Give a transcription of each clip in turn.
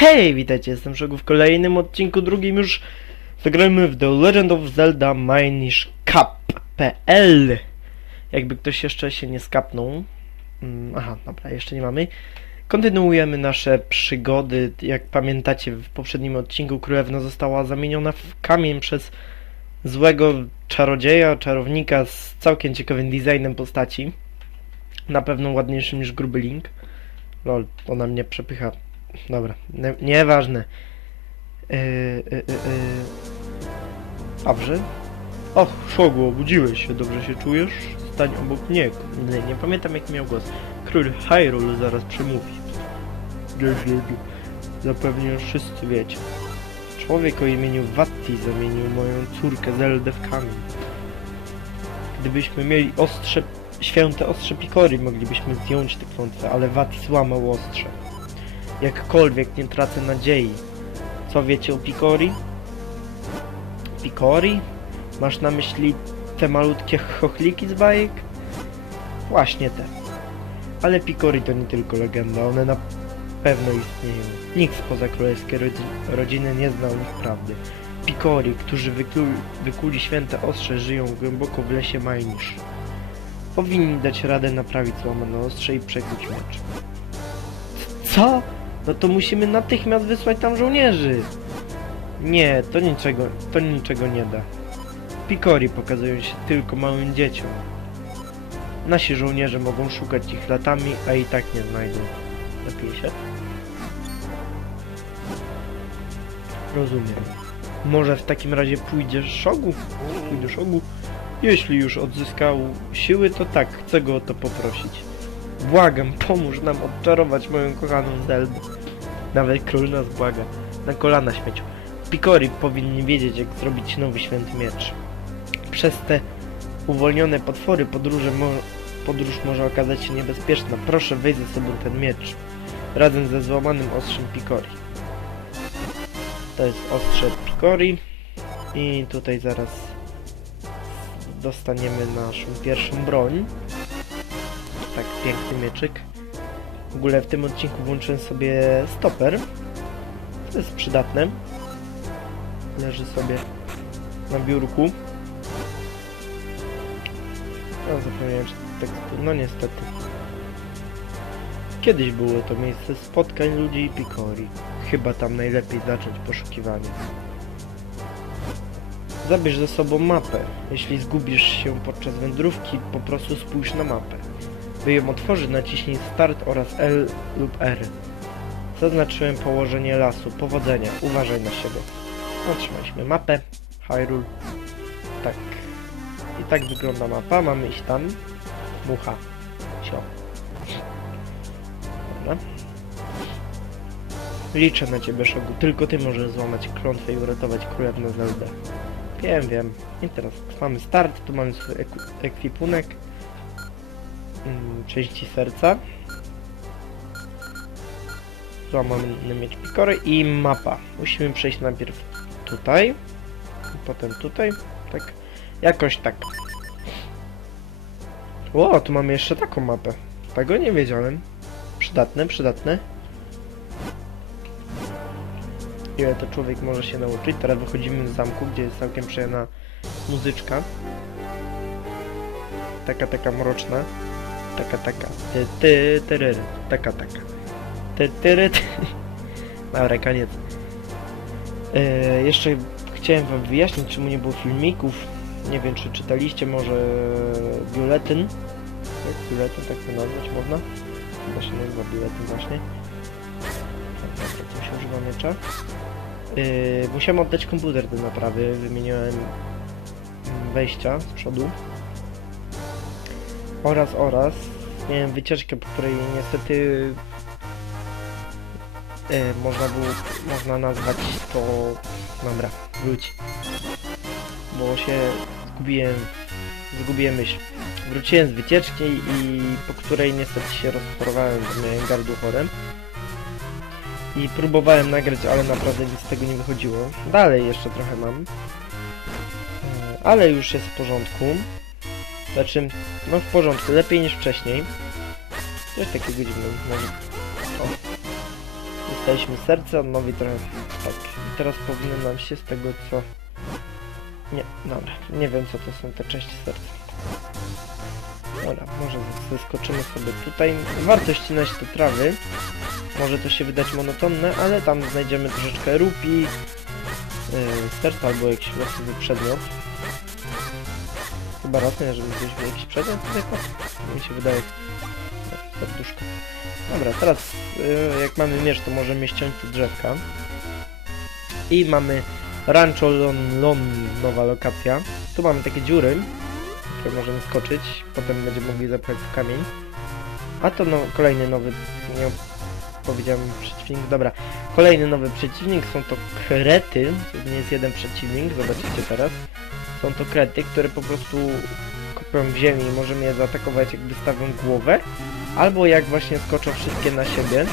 Hej, witajcie, jestem Szogu w kolejnym odcinku, drugim już zagrajmy w The Legend of Zelda Minish Cap.pl Jakby ktoś jeszcze się nie skapnął. Mm, Aha, dobra, jeszcze nie mamy. Kontynuujemy nasze przygody. Jak pamiętacie, w poprzednim odcinku Królewna została zamieniona w kamień przez złego czarodzieja, czarownika z całkiem ciekawym designem postaci. Na pewno ładniejszym niż gruby Link. Lol, ona mnie przepycha. Dobra, nie, nieważne. Yy, yy, yy. Dobrze. Och, Szogu, obudziłeś się, dobrze się czujesz? Stań obok mnie. Nie, nie pamiętam jaki miał głos. Król Hyrule zaraz przemówi. Zapewne wszyscy wiecie. Człowiek o imieniu Watti zamienił moją córkę Zeldę w kamień. Gdybyśmy mieli ostrze, święte ostrze Pikory, moglibyśmy zdjąć tę klątwę, ale Watti złamał ostrze. Jakkolwiek nie tracę nadziei. Co wiecie o Pikori? Pikori? Masz na myśli te malutkie chochliki z bajek? Właśnie te. Ale Pikori to nie tylko legenda, one na pewno istnieją. Nikt spoza królewskiej rodzi- rodziny nie zna o nich prawdy. Pikori, którzy wyklu- wykuli święte ostrze, żyją głęboko w lesie Majnisz. Powinni dać radę naprawić złamane ostrze i przekuć miecz. Co? No to musimy natychmiast wysłać tam żołnierzy. Nie, to niczego, to niczego nie da. Pikori pokazują się tylko małym dzieciom. Nasi żołnierze mogą szukać ich latami, a i tak nie znajdą. Lepiej się? Rozumiem. Może w takim razie pójdziesz Szogu? Pójdę Szogu? Jeśli już odzyskał siły, to tak, chcę go o to poprosić. Błagam, pomóż nam odczarować moją kochaną Zeldę. Nawet król nas błaga. Na kolana śmieciu. Pikori powinni wiedzieć, jak zrobić nowy święty miecz. Przez te uwolnione potwory podróże mo podróż może okazać się niebezpieczna. Proszę weź ze sobą ten miecz. Razem ze złamanym ostrzem Pikori. To jest ostrze Pikori. I tutaj zaraz dostaniemy naszą pierwszą broń. Piękny mieczyk. W ogóle w tym odcinku włączyłem sobie stoper. To jest przydatne. Leży sobie na biurku. No zapomniałem, że tak... No niestety. Kiedyś było to miejsce spotkań ludzi i Pikori. Chyba tam najlepiej zacząć poszukiwanie. Zabierz ze sobą mapę. Jeśli zgubisz się podczas wędrówki, po prostu spójrz na mapę. By ją otworzyć, naciśnij Start oraz L lub R. Zaznaczyłem położenie lasu. Powodzenia. Uważaj na siebie. Otrzymaliśmy mapę. Hyrule. Tak. I tak wygląda mapa. Mamy iść tam. Mucha. Sio. Dobra. Liczę na ciebie, Szogu. Tylko ty możesz złamać klątwę i uratować królewną Zeldę. Wiem, wiem. I teraz mamy start. Tu mamy swój ek ekwipunek. Mm, części serca. Złamany miecz Pikory i mapa. Musimy przejść najpierw tutaj, potem tutaj, tak, jakoś tak. O, tu mamy jeszcze taką mapę. Tego nie wiedziałem. Przydatne, przydatne. Ile to człowiek może się nauczyć. Teraz wychodzimy z zamku, gdzie jest całkiem przyjemna muzyczka. Taka, taka mroczna. Taka, taka. Ty, ty, tyryry. Taka, taka. Ty, tyry, ty. Dobra, koniec. E, jeszcze chciałem wam wyjaśnić, czemu nie było filmików. Nie wiem, czy czytaliście może biuletyn. Tak, biuletyn, tak to nazwać można? Chyba się nazywa biuletyn właśnie. Dobra, to się używa miecza. Yy, musiałem oddać komputer do naprawy, wymieniłem wejścia z przodu. Oraz, oraz miałem wycieczkę, po której niestety yy, można było, można nazwać to, dobra, wróć. Bo się zgubiłem, zgubiłem myśl. Wróciłem z wycieczki i po której niestety się rozchorowałem, gardło chore. I próbowałem nagrać, ale naprawdę nic z tego nie wychodziło. Dalej jeszcze trochę mam. E, Ale już jest w porządku. Znaczy, no w porządku, lepiej niż wcześniej. Coś takiego dziwnego. O. Dostaliśmy serce, on nowi trochę... Tak. I teraz powinno nam się z tego co... Nie, dobra. Nie wiem co to są te części serca. Dobra, może zeskoczymy sobie tutaj. Warto ścinać te trawy. Może to się wydać monotonne, ale tam znajdziemy troszeczkę rupi, yy, serca albo jakiś losowy przedmiot. Chyba nie, żeby ktoś jakiś przedmiot padł. Mi się wydaje. Tak, Serduszko. Dobra, teraz yy, jak mamy miecz, to możemy ściąć te drzewka. I mamy Rancho Lon Lon, nowa lokacja. Tu mamy takie dziury, które możemy skoczyć, potem będziemy mogli zapchać w kamień. A to no, kolejny nowy, nie powiedziałem przeciwnik, dobra. Kolejny nowy przeciwnik, są to krety, to nie jest jeden przeciwnik, zobaczycie teraz. Są to krety, które po prostu kopią w ziemi i możemy je zaatakować jakby stawią głowę, albo jak właśnie skoczą wszystkie na siebie.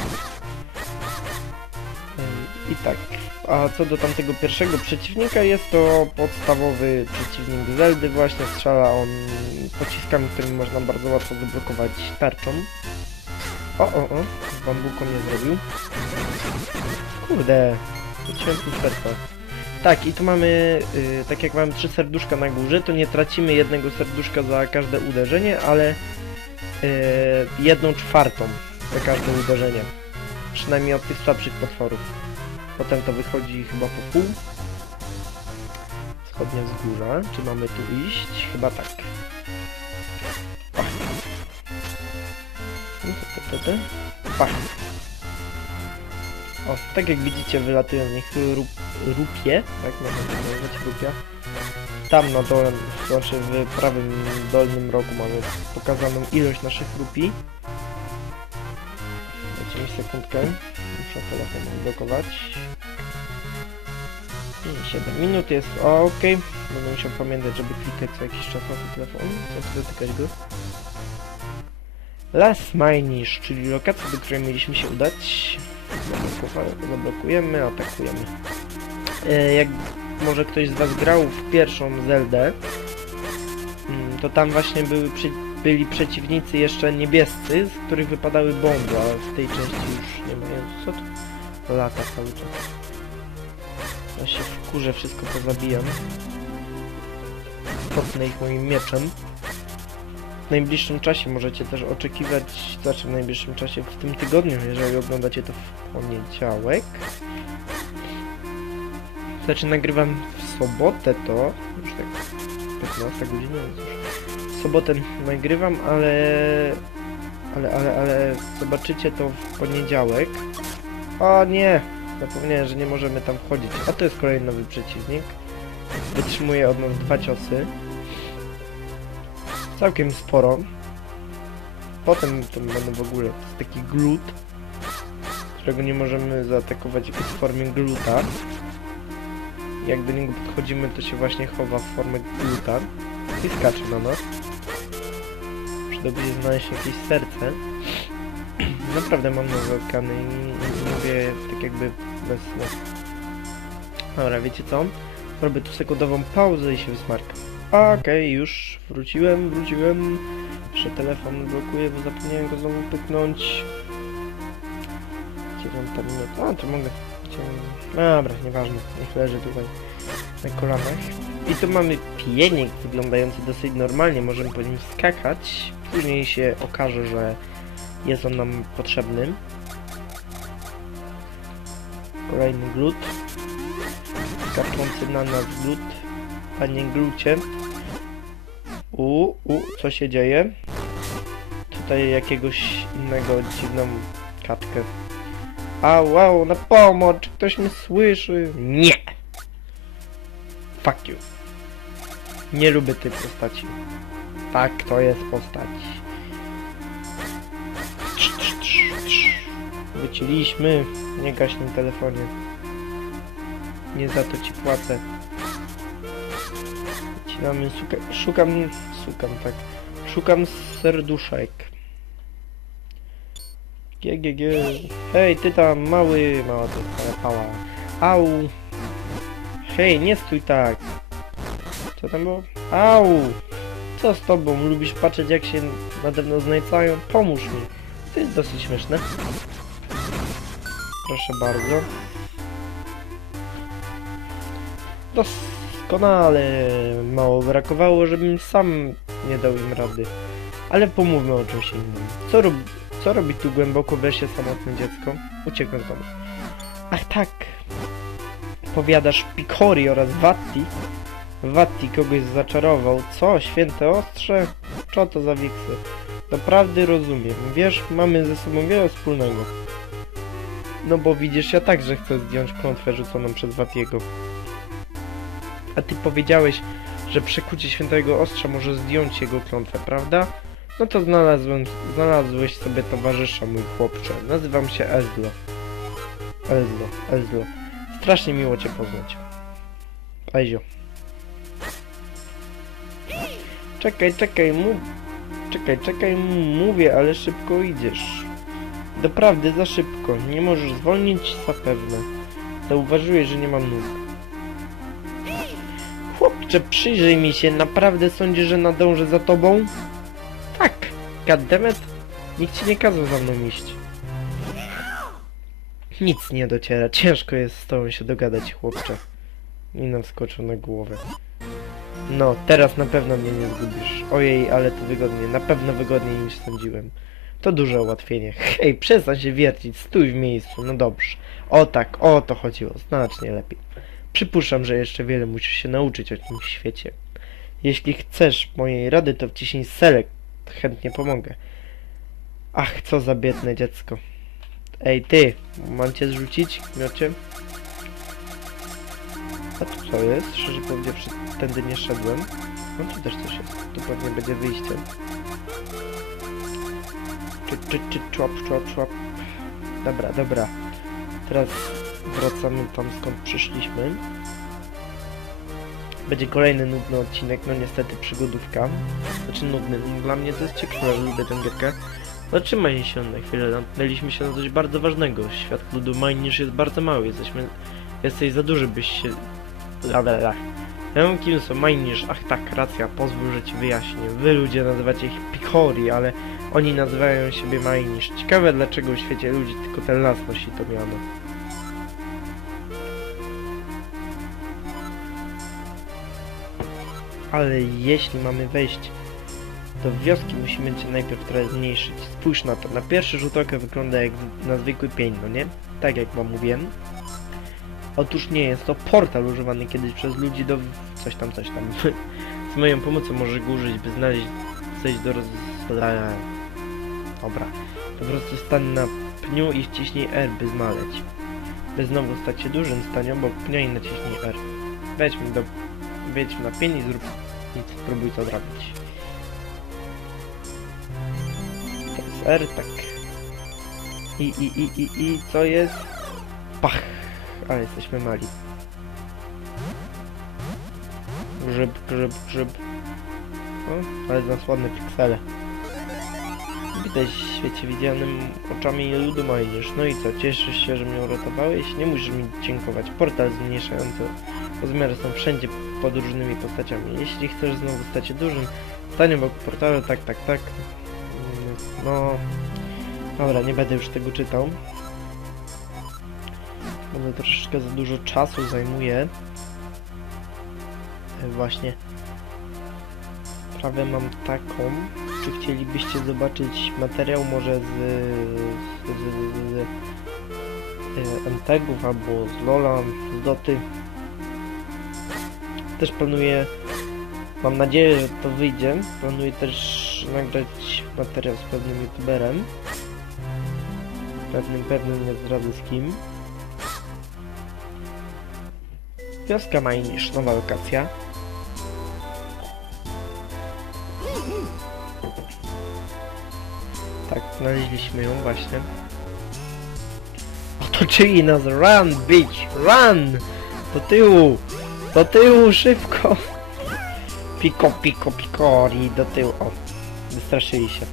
I tak, a co do tamtego pierwszego przeciwnika, jest to podstawowy przeciwnik Zeldy, właśnie strzela on pociskami, którymi można bardzo łatwo zablokować tarczą. O, o, o, z bambuką nie zrobił. Kurde, wróciłem tu serca. Tak, i tu mamy, y, tak jak mamy trzy serduszka na górze, to nie tracimy jednego serduszka za każde uderzenie, ale y, jedną czwartą za każde uderzenie. Przynajmniej od tych słabszych potworów. Potem to wychodzi chyba po pół. Schodnia wzgórza. Czy mamy tu iść? Chyba tak. Pach. No. O, tak jak widzicie wylatują rup, rupie, tak można to nazywać, rupia. Tam na dole, znaczy w prawym dolnym rogu mamy pokazaną ilość naszych rupi. Dajcie mi sekundkę. Muszę telefon odblokować. 7 minut jest ok. Będę musiał pamiętać, żeby klikać co jakiś czas na telefon. Jak dotykać go. Las Minish, czyli lokacja, do której mieliśmy się udać. Zablokujemy, atakujemy. E, jak może ktoś z Was grał w pierwszą Zeldę, mm, to tam właśnie były byli przeciwnicy jeszcze niebiescy, z których wypadały bomby, a w tej części już nie ma. Co to lata cały czas? Ja się wkurzę, wszystko pozabijam. Kopnę ich moim mieczem. W najbliższym czasie możecie też oczekiwać, znaczy w najbliższym czasie w tym tygodniu, jeżeli oglądacie to w poniedziałek. Znaczy nagrywam w sobotę to, już tak 15 godzina, już w sobotę nagrywam, ale ale, ale, ale zobaczycie to w poniedziałek. O nie! Zapomniałem, że nie możemy tam wchodzić. A to jest kolejny nowy przeciwnik. Wytrzymuje od nas dwa ciosy. Całkiem sporo. Potem to będą w ogóle taki glut, którego nie możemy zaatakować w formie gluta. Jak do niego podchodzimy, to się właśnie chowa w formę gluta i skacze na nas. Przydałoby się znaleźć jakieś serce. Naprawdę mam nowe okany i, mówię tak jakby bez. Dobra, wiecie co? Robię tu sekundową pauzę i się wysmarkam. Okej, już wróciłem, wróciłem. Jeszcze telefon blokuje, bo zapomniałem go znowu pyknąć. Dziewiąta minuta. A, to mogę... Dobra, nieważne. Niech leży tutaj na kolanach. I tu mamy pienik wyglądający dosyć normalnie. Możemy po nim skakać. Później się okaże, że jest on nam potrzebny. Kolejny glut. Skaczący na nas glut. Panie glucie. U, u, co się dzieje? Tutaj jakiegoś innego dziwną katkę. Au, wow, na pomoc! Czy ktoś mnie słyszy? Nie! Fuck you. Nie lubię tej postaci. Tak, to jest postać. Wycięliśmy. Nie gaś na telefonie. Nie za to ci płacę. Wycinamy, szuka, szukam, szukam, tak. Szukam serduszek. GGG. Hej, ty tam, mały, mała to pała. Au. Hej, nie stój tak. Co tam było? Au. Co z tobą? Lubisz patrzeć jak się nade mną znajcają? Pomóż mi. To jest dosyć śmieszne. Proszę bardzo. Doskonale. Mało brakowało, żebym sam nie dał im rady. Ale pomówmy o czymś innym. Co, rob, co robi tu głęboko w lesie samotne dziecko? Uciekłem z domu. Ach tak. Powiadasz Pikori oraz Watti. Watti kogoś zaczarował. Co? Święte ostrze? Co to za wiksy? Naprawdę rozumiem. Wiesz, mamy ze sobą wiele wspólnego. No bo widzisz, ja także chcę zdjąć klątwę rzuconą przez Wattiego. A ty powiedziałeś, że przekucie świętego ostrza może zdjąć jego klątwę, prawda? No to znalazłem, znalazłeś sobie towarzysza, mój chłopcze. Nazywam się Ezlo. Ezlo, Ezlo. Strasznie miło cię poznać. Ezio. Czekaj, czekaj, mów... Czekaj, czekaj, mówię, ale szybko idziesz. Doprawdy za szybko. Nie możesz zwolnić zapewne. Zauważyłeś, że nie mam nóg. Chłopcze, przyjrzyj mi się. Naprawdę sądzisz, że nadążę za tobą? Goddammit. Nikt ci nie kazał za mną iść. Nic nie dociera. Ciężko jest z tobą się dogadać, chłopcze. I nam wskoczył na głowę. No, teraz na pewno mnie nie zgubisz. Ojej, ale to wygodnie. Na pewno wygodniej niż sądziłem. To duże ułatwienie. Hej, przestań się wiercić, stój w miejscu. No dobrze. O tak, o to chodziło. Znacznie lepiej. Przypuszczam, że jeszcze wiele musisz się nauczyć o tym świecie. Jeśli chcesz mojej rady, to wciśnij select. Chętnie pomogę. Ach, co za biedne dziecko. Ej, ty, mam cię zrzucić, miocie? A tu co jest? Szczerze powiedziawszy, tędy nie szedłem. No tu też coś jest. Tu pewnie będzie wyjście. Czy, czy, czy, człap, człap, człap. Dobra, dobra. Teraz wracamy tam skąd przyszliśmy. Będzie kolejny nudny odcinek, no niestety przygodówka. Znaczy nudny, dla mnie to jest ciekawe, lubię tę gierkę. Zatrzymaj się na chwilę, natknęliśmy się na coś bardzo ważnego. Świat ludu Majnisz jest bardzo mały, jesteśmy... Jesteś za duży, byś się... Ladala. Ja wiem kim są Majnisz, ach tak, racja, pozwól, że ci wyjaśnię. Wy ludzie nazywacie ich Pikori, ale oni nazywają siebie Majnisz. Ciekawe dlaczego w świecie ludzi tylko ten las nosi to miano. Ale jeśli mamy wejść do wioski, musimy cię najpierw trochę zmniejszyć. Spójrz na to. Na pierwszy rzut oka wygląda jak na zwykły pień, no nie? Tak jak wam mówiłem. Otóż nie jest to portal używany kiedyś przez ludzi do... coś tam, coś tam. Z moją pomocą możesz go użyć, by znaleźć... zejść do roz... Dobra. Po prostu stań na pniu i wciśnij R, by zmaleć. By znowu stać się dużym, stań obok pnia i naciśnij R. Wejdźmy do... Wejdźmy na pień i zrób... spróbuj to zrobić. To jest R, tak. I, i, i, i, i, co jest? Pach! Ale jesteśmy mali. Grzyb, grzyb, grzyb. O, ale nas ładne piksele. Widać w świecie widzianym oczami ludu majniesz. No i co, cieszysz się, że mnie uratowałeś? Nie musisz mi dziękować. Portal zmniejszający rozmiary są wszędzie pod różnymi postaciami. Jeśli chcesz znowu stać się dużym, stań obok portalu, tak, tak, tak. Mm, No... Dobra, nie będę już tego czytał. Będę troszeczkę za dużo czasu zajmuje. E, Właśnie. Prawie mam taką. Czy chcielibyście zobaczyć materiał może z, z, z, z, z MTGów albo z Lola, z Doty? Też planuję, mam nadzieję, że to wyjdzie. Planuję też nagrać materiał z pewnym youtuberem. Pewnym, pewnym nie zdradzę z kim. Wioska Majnisz, nowa lokacja. Tak, znaleźliśmy ją właśnie. Otoczyli nas, run bitch, run! Do tyłu, do tyłu, szybko! Piko, piko, pikori, do tyłu, o, wystraszyli się.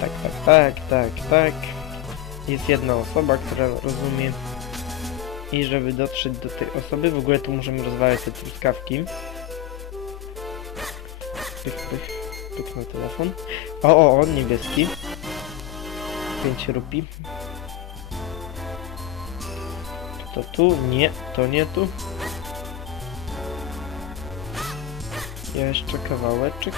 Tak, tak, tak, tak, tak. Jest jedna osoba, która rozumie. I żeby dotrzeć do tej osoby, w ogóle tu możemy rozwalać te truskawki. Pych, pych, pych na telefon. O, o, o, niebieski. 5 rupi. To tu? Nie, to nie tu. Jeszcze kawałeczek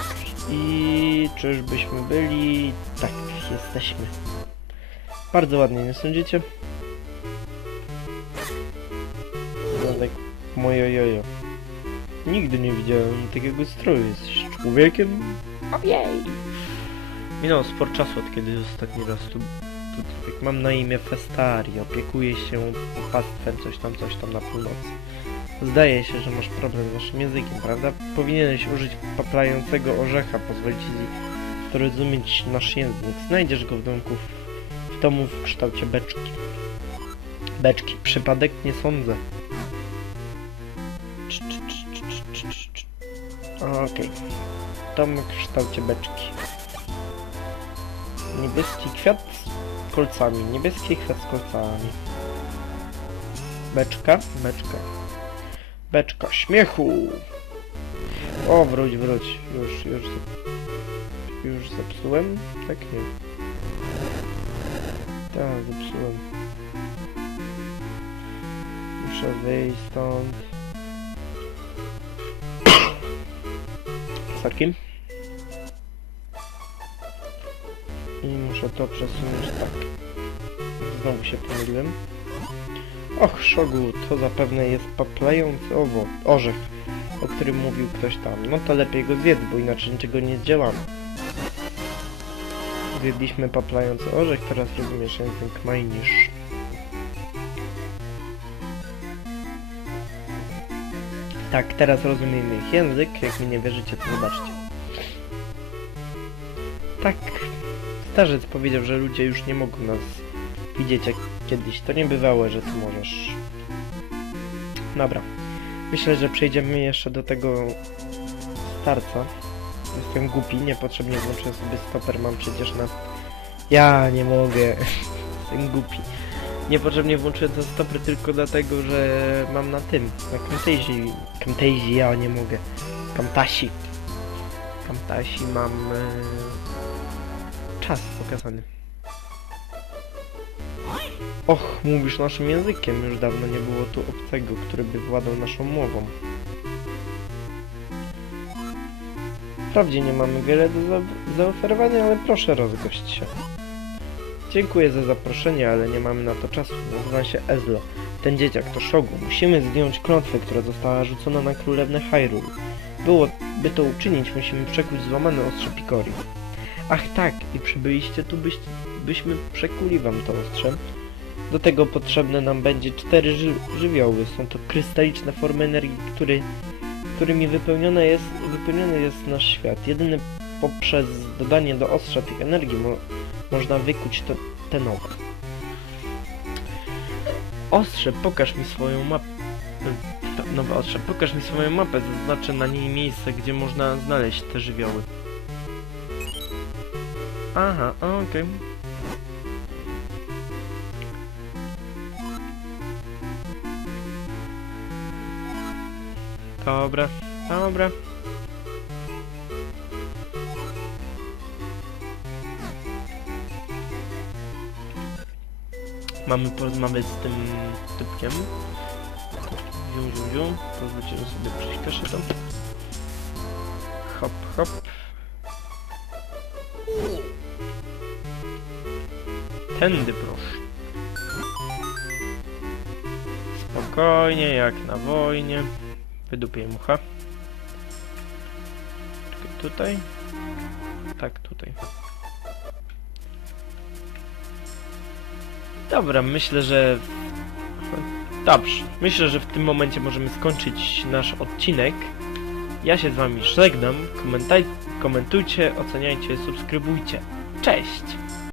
i czyżbyśmy byli... Tak, jesteśmy. Bardzo ładnie, nie sądzicie? No tak, moje jojo. Nigdy nie widziałem takiego stroju. Jesteś człowiekiem? Ojej! Minął sporo czasu od kiedy ostatni raz tu, mam na imię Festari, opiekuję się pastwem, coś tam, coś tam na północy. Zdaje się, że masz problem z naszym językiem, prawda? Powinieneś użyć paplającego orzecha, pozwolić ci zrozumieć nasz język. Znajdziesz go w domku, w, domu w kształcie beczki. Beczki. Przypadek nie sądzę. Okej. Dom w kształcie beczki. Niebieski kwiat kolcami. Niebieski kwiat z kolcami. Beczka, beczka. Beczka śmiechu. O, wróć, wróć. Już, już, już zepsułem? Tak nie. Tak, zepsułem. Muszę wyjść stąd. Sorki. I muszę to przesunąć tak. Znowu się pomyliłem. Och, Szogu, to zapewne jest paplający owo, orzech, o którym mówił ktoś tam. No to lepiej go zjedz, bo inaczej niczego nie zdziałamy. Zjedliśmy paplający orzech, teraz rozumiesz język majnisz. Tak, teraz rozumiemy ich język. Jak mi nie wierzycie, to zobaczcie. Starzec powiedział, że ludzie już nie mogą nas widzieć jak kiedyś. To nie bywało, że tu możesz. Dobra. Myślę, że przejdziemy jeszcze do tego starca. Jestem głupi, niepotrzebnie włączę sobie stoper, mam przecież na... Ja nie mogę. Jestem głupi. Niepotrzebnie włączyłem ten stoper tylko dlatego, że mam na tym, na Camtasia. Camtasia, ja nie mogę. Camtasi. Camtasi mam... E... Czas pokazany. Och, mówisz naszym językiem. Już dawno nie było tu obcego, który by władał naszą mową. Wprawdzie nie mamy wiele do za zaoferowania, ale proszę rozgość się. Dziękuję za zaproszenie, ale nie mamy na to czasu. Nazywam się Ezlo. Ten dzieciak to Shogun. Musimy zdjąć klątwę, która została rzucona na królewnę Hyrule. Było, by to uczynić, musimy przekuć złamane ostrze Pikori. Ach tak, i przybyliście tu, byś, byśmy przekuli wam to ostrzem. Do tego potrzebne nam będzie cztery ży żywioły. Są to krystaliczne formy energii, który, którymi wypełnione jest, wypełniony jest nasz świat. Jedyny poprzez dodanie do ostrza tych energii mo można wykuć te nowe. Ostrze, pokaż mi swoją mapę. Nowe ostrze, pokaż mi swoją mapę. Zaznaczę na niej miejsce, gdzie można znaleźć te żywioły. Aha, okej. Dobra, dobra. Mamy porozmawiać z tym typkiem. Zium, zium, zium. Pozwólcie, że sobie przyspieszę tam. Hop, hop. Tędy proszę. Spokojnie, jak na wojnie. Wydupię mucha. Czekaj, tutaj? Tak, tutaj. Dobra, myślę, że... Dobrze, myślę, że w tym momencie możemy skończyć nasz odcinek. Ja się z wami żegnam. Komentaj... Komentujcie, oceniajcie, subskrybujcie. Cześć!